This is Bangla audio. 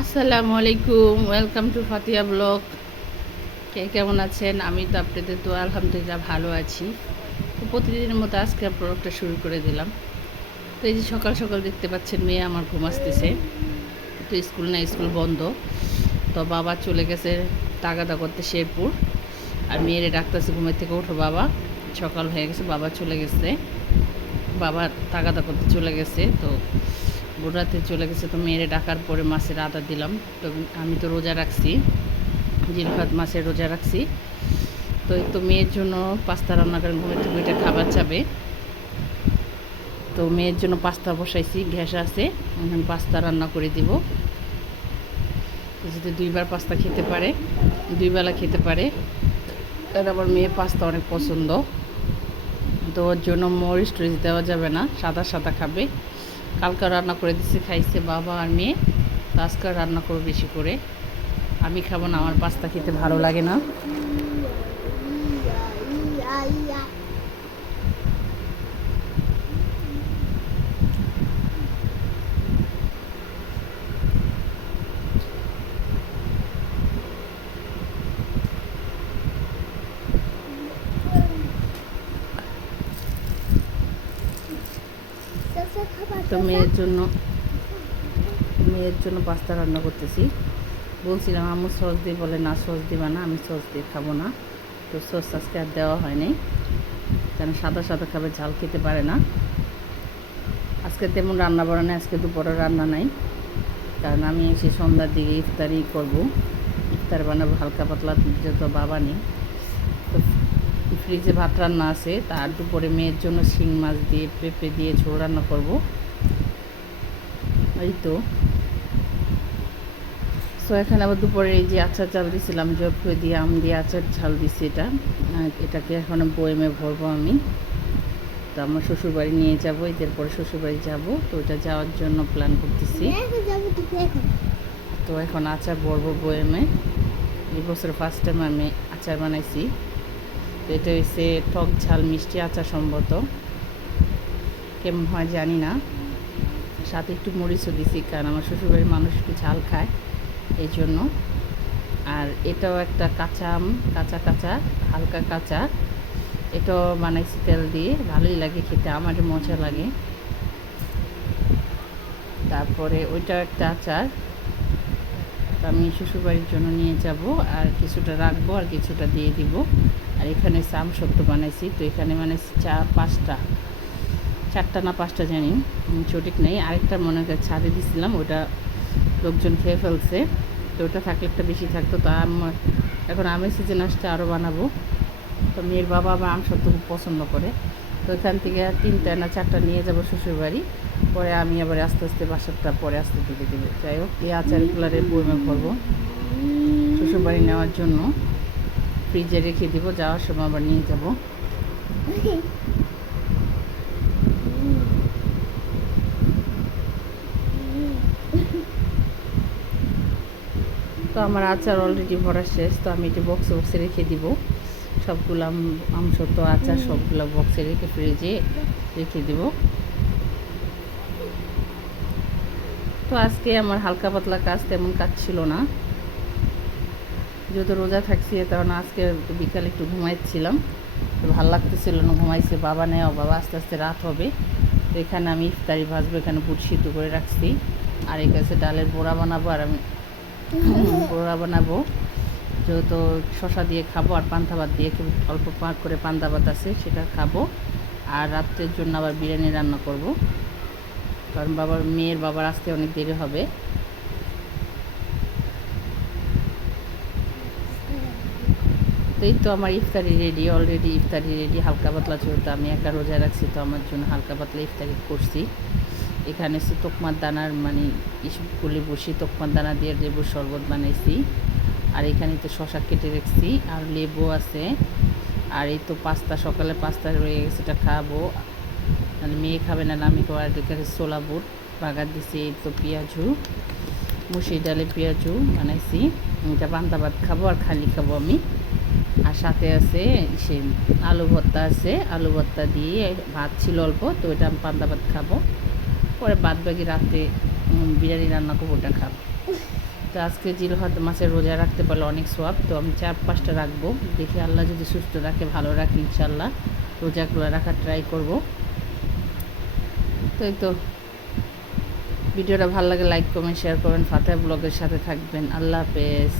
আসসালামু আলাইকুম, ওয়েলকাম টু ফাতিয়া ব্লগ। কে কেমন আছেন? আমি তো আপনাদের তো আলহামদুলিল্লাহ ভালো আছি। তো প্রতিদিনের মতো আজকে ব্লগটা শুরু করে দিলাম। তো এই যে সকাল সকাল দেখতে পাচ্ছেন মেয়ে আমার ঘুম আসতেছে। তো স্কুল না, স্কুল বন্ধ। তো বাবা চলে গেছে তাগাদা করতে শেরপুর। আর মেয়েরে ডাক্তারছে ঘুমের থেকে, ওঠো বাবা। সকাল হয়ে গেছে, বাবা চলে গেছে। বাবা তাগাদা করতে চলে গেছে, তো ভোররাতে চলে গেছে তো মেয়েরে ডাকার পরে মাছের আদা দিলাম। তো আমি তো রোজা রাখছি, জিলফাত মাছের রোজা রাখছি। তো তো মেয়ের জন্য পাস্তা রান্না করেন ঘুমের থেকে ওইটা খাবার চাবে। তো মেয়ের জন্য পাস্তা বসাইছি, গ্যাস আছে, এখন পাস্তা রান্না করে দিব। যদি দুইবার পাস্তা খেতে পারে দুই বেলা খেতে পারে। তার আবার মেয়ে পাস্তা অনেক পছন্দ। তো ওর জন্য মরিচ টরিচ দেওয়া যাবে না, সাদা সাদা খাবে। কালকে রান্না করে দিচ্ছে খাইছে বাবা আর মেয়ে। তো আজকে রান্না করব বেশি করে। আমি খাব না, আমার পাস্তা খেতে ভালো লাগে না। তো মেয়ের জন্য মেয়ের জন্য পাস্তা রান্না করতেছি। বলছিলাম, আম্মু সস দিয়ে বলে না, সস দিবা না, আমি সস দিয়ে খাব না। তো সস আজকে আর দেওয়া হয়নি। কেন সাদা সাদা খাবে, ঝাল খেতে পারে না। আজকে তেমন রান্না বাড়া নেই, আজকে দুপুরে রান্না নাই। কারণ আমি এসে সন্ধ্যার দিকে ইফতারি করব। ইফতার বানাবো হালকা পাতলা যত বাবা নেই। তো ফ্রিজে ভাত রান্না আছে তার দুপুরে মেয়ের জন্য শিং মাছ দিয়ে পেঁপে দিয়ে ঝোল রান্না করব। এই তো। সো এখানে আবার দুপুরে এই যে আচার চাল দিয়েছিলাম জয়ফুয়ে দিয়ে আম দিয়ে আচার ঝাল দিছি এটা। এটাকে এখন বয়েমে ভরবো আমি। তো আমার শ্বশুরবাড়ি নিয়ে যাব, এদের পরে শ্বশুরবাড়ি যাব। তো ওটা যাওয়ার জন্য প্ল্যান করতেছি। তো এখন আচার ভরবো বয়েমে। এই বছর ফার্স্ট টাইম আমি আচার বানাইছি। তো এটা হচ্ছে টক ঝাল মিষ্টি আচার সম্ভবত কেমন হয় জানি না। সাথে একটু মরিচও দিছি, কারণ আমার শ্বশুরবাড়ির মানুষ একটু ঝাল খায় এই জন্য আর এটাও একটা কাঁচা আম, কাঁচা কাঁচা, হালকা কাঁচা। এটাও বানাইছি তেল দিয়ে, ভালোই লাগে খেতে, আমার মজা লাগে। তারপরে ওইটা একটা আচার আমি শ্বশুরবাড়ির জন্য নিয়ে যাব, আর কিছুটা রাখব, আর কিছুটা দিয়ে দিব। আর এখানে সাম সত্য বানাইছি, তো এখানে বানাইছি চা, পাঁচটা। চারটা না পাঁচটা জানি সঠিক নেই। আরেকটা মনে করে ছাদে দিছিলাম, ওটা লোকজন খেয়ে ফেলছে। তো ওটা থাকলে একটা বেশি থাকতো। তো আমার এখন আমের সিজন আসতে আরও বানাবো। তো মেয়ের বাবা আবার আম সত্য খুব পছন্দ করে। তো এখান থেকে তিনটা না চারটা নিয়ে যাব শ্বশুরবাড়ি। পরে আমি আবার আস্তে আস্তে বাসারটা পরে আস্তে থেকে দেবো। যাই হোক, এই আচারগুলারে বইমে করব। শ্বশুরবাড়ি নেওয়ার জন্য। ফ্রিজে রেখে দেবো, যাওয়ার সময় আবার নিয়ে যাব। তো আমার আচার অলরেডি ভরা শেষ তো আমি এটি বক্সে বক্সে রেখে দিব। সবগুলো আম আমসত্ব আচার সবগুলো বক্সে রেখে ফ্রিজে রেখে দিব। তো আজকে আমার হালকা পাতলা কাজ তেমন কাজ ছিল না। যেহেতু রোজা থাকছি তখন আজকে বিকালে একটু ঘুমাইছিলাম। তো ভালো লাগতেছিল না ঘুমাইছে বাবা নেওয়া বাবা আস্তে আস্তে রাত হবে। তো এখানে আমি ইফতারি ভাজবো এখানে বুট সিদ্ধ করে রাখছি। আর এই কাছে ডালের বোড়া বানাবো আর আমি বোড়া বানাবো। যেহেতু শশা দিয়ে খাব আর পান্তা ভাত দিয়ে অল্প পাক করে পান্তা ভাত আছে, সেটা খাব। আর রাত্রের জন্য আবার বিরিয়ানি রান্না করব। কারণ বাবার মেয়ের বাবার আসতে অনেক দেরি হবে। এই তো আমার ইফতারি রেডি অলরেডি ইফতারি রেডি হালকা পাতলা চলতে আমি একা রোজা রাখছি, তো আমার জন্য হালকা পাতলা ইফতারি করছি। এখানে সে তোকমার দানার মানে ইসবগুলি বসি তোকমার দানা দিয়ে লেবুর শরবত বানাইছি। আর এখানে তো শশা কেটে রেখেছি, আর লেবু আছে। আর এই তো পাস্তা, সকালে পাস্তা রয়ে গেছে, এটা খাব। মানে মেয়ে খাবে না আমি আর এখানে ছোলা বুট বাগার দিছি, এই তো পেঁয়াজু, মুসির ডালে পেঁয়াজু বানাইছি। এটা পান্তা ভাত খাব আর খালি খাব আমি। আর সাথে আছে সে আলু ভর্তা আছে, আলু ভর্তা দিয়ে ভাত ছিল অল্প, তো এটা আমি পান্তা ভাত খাব। পরে বাদ বাকি রাতে বিরিয়ানি রান্না করব, ওটা খাব। তো আজকে জিল জিলহদ মাছের রোজা রাখতে পারলে অনেক সোয়াব, তো আমি চার পাঁচটা রাখব। দেখি আল্লাহ যদি সুস্থ রাখে, ভালো রাখে ইনশাল্লাহ রোজাগুলো রাখার ট্রাই করব। তো এই তো। ভিডিওটা ভালো লাগে লাইক কমেন্ট শেয়ার করবেন। ফাতেহা ব্লগের সাথে থাকবেন। আল্লাহ হাফেজ।